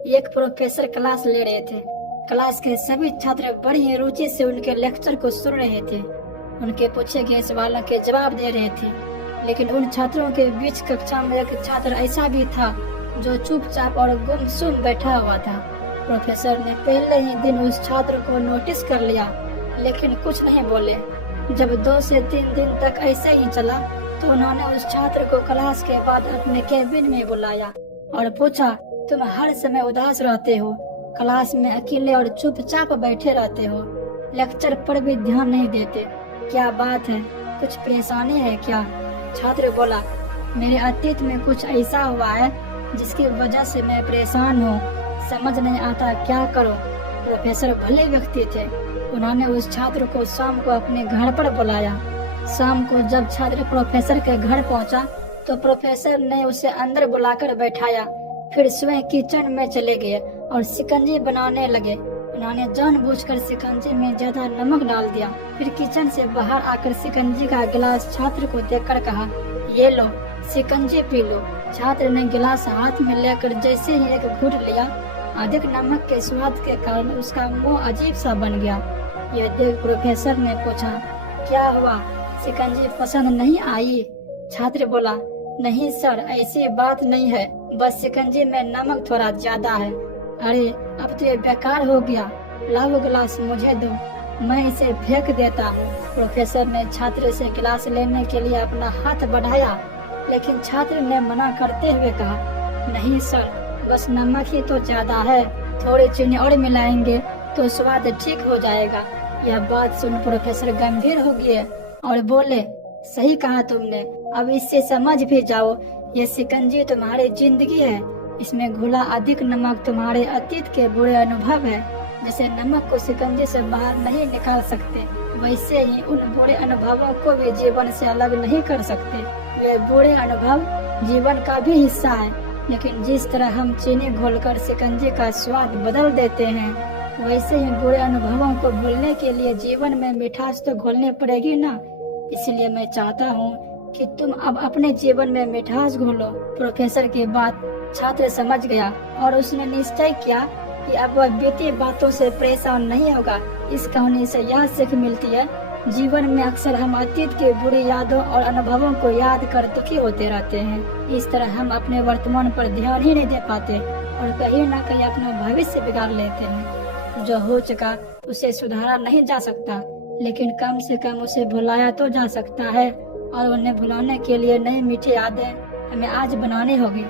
एक professor class ले रहे थे। क्लास के सभी छात्र बड़ी ही रुचि से उनके लेक्चर को सुन रहे थे। उनके पूछे गए सवालों के जवाब दे रहे थे, लेकिन उन छात्रों के बीच कक्षा में एक छात्र ऐसा भी था जो चुपचाप और गुमसुम बैठा हुआ था। प्रोफेसर ने पहले ही दिन उस छात्र को नोटिस कर लिया, लेकिन कुछ नहीं बोले। जब 2 से 3 दिन तक ऐसे ही चला तो उन्होंने उस छात्र को क्लास के बाद अपने कैबिन में बुलाया और पूछा, तुम हर समय उदास रहते हो, क्लास में अकेले और चुपचाप बैठे रहते हो, लेक्चर पर भी ध्यान नहीं देते, क्या बात है, कुछ परेशानी है क्या? छात्र बोला, मेरे अतीत में कुछ ऐसा हुआ है जिसकी वजह से मैं परेशान हूँ, समझ नहीं आता क्या करूँ। प्रोफेसर भले व्यक्ति थे। उन्होंने उस छात्र को शाम को अपने घर पर बुलाया। शाम को जब छात्र प्रोफेसर के घर पहुंचा तो प्रोफेसर ने उसे अंदर बुलाकर बैठाया, फिर स्वयं किचन में चले गए और शिकंजी बनाने लगे। उन्होंने जानबूझकर शिकंजी में ज्यादा नमक डाल दिया। फिर किचन से बाहर आकर शिकंजी का गिलास छात्र को देकर कहा, ये लो शिकंजी पी लो। छात्र ने गिलास हाथ में लेकर जैसे ही एक घूंट लिया, अधिक नमक के स्वाद के कारण उसका मुंह अजीब सा बन गया। यह देख प्रोफेसर ने पूछा, क्या हुआ, शिकंजी पसंद नहीं आई? छात्र बोला, नहीं सर, ऐसी बात नहीं है, बस शिकंजी में नमक थोड़ा ज्यादा है। अरे अब तो ये बेकार हो गया, लाओ गिलास मुझे दो, मैं इसे फेंक देता हूँ। प्रोफेसर ने छात्र से गिलास लेने के लिए अपना हाथ बढ़ाया, लेकिन छात्र ने मना करते हुए कहा, नहीं सर, बस नमक ही तो ज्यादा है, थोड़ी चीनी और मिलाएंगे तो स्वाद ठीक हो जाएगा। यह बात सुन प्रोफेसर गंभीर हो गए और बोले, सही कहा तुमने, अब इससे समझ भी जाओ, ये शिकंजी तुम्हारी जिंदगी है, इसमें घुला अधिक नमक तुम्हारे अतीत के बुरे अनुभव है। जैसे नमक को शिकंजी से बाहर नहीं निकाल सकते, वैसे ही उन बुरे अनुभवों को भी जीवन से अलग नहीं कर सकते। वे बुरे अनुभव जीवन का भी हिस्सा है, लेकिन जिस तरह हम चीनी घोलकर शिकंजी का स्वाद बदल देते हैं, वैसे ही बुरे अनुभवों को भूलने के लिए जीवन में मिठास तो घोलनी पड़ेगी ना। इसलिए मैं चाहता हूँ कि तुम अब अपने जीवन में मिठास घोलो। प्रोफेसर की बात छात्र समझ गया और उसने निश्चय किया कि अब वह बीती बातों से परेशान नहीं होगा। इस कहानी से यह सीख मिलती है, जीवन में अक्सर हम अतीत की बुरी यादों और अनुभवों को याद कर दुखी होते रहते हैं। इस तरह हम अपने वर्तमान पर ध्यान ही नहीं दे पाते और कहीं न कहीं अपना भविष्य बिगाड़ लेते हैं। जो हो चुका उसे सुधारा नहीं जा सकता, लेकिन कम से कम उसे भुलाया तो जा सकता है, और उन्हें भुलाने के लिए नई मीठी यादें हमें आज बनानी होगी।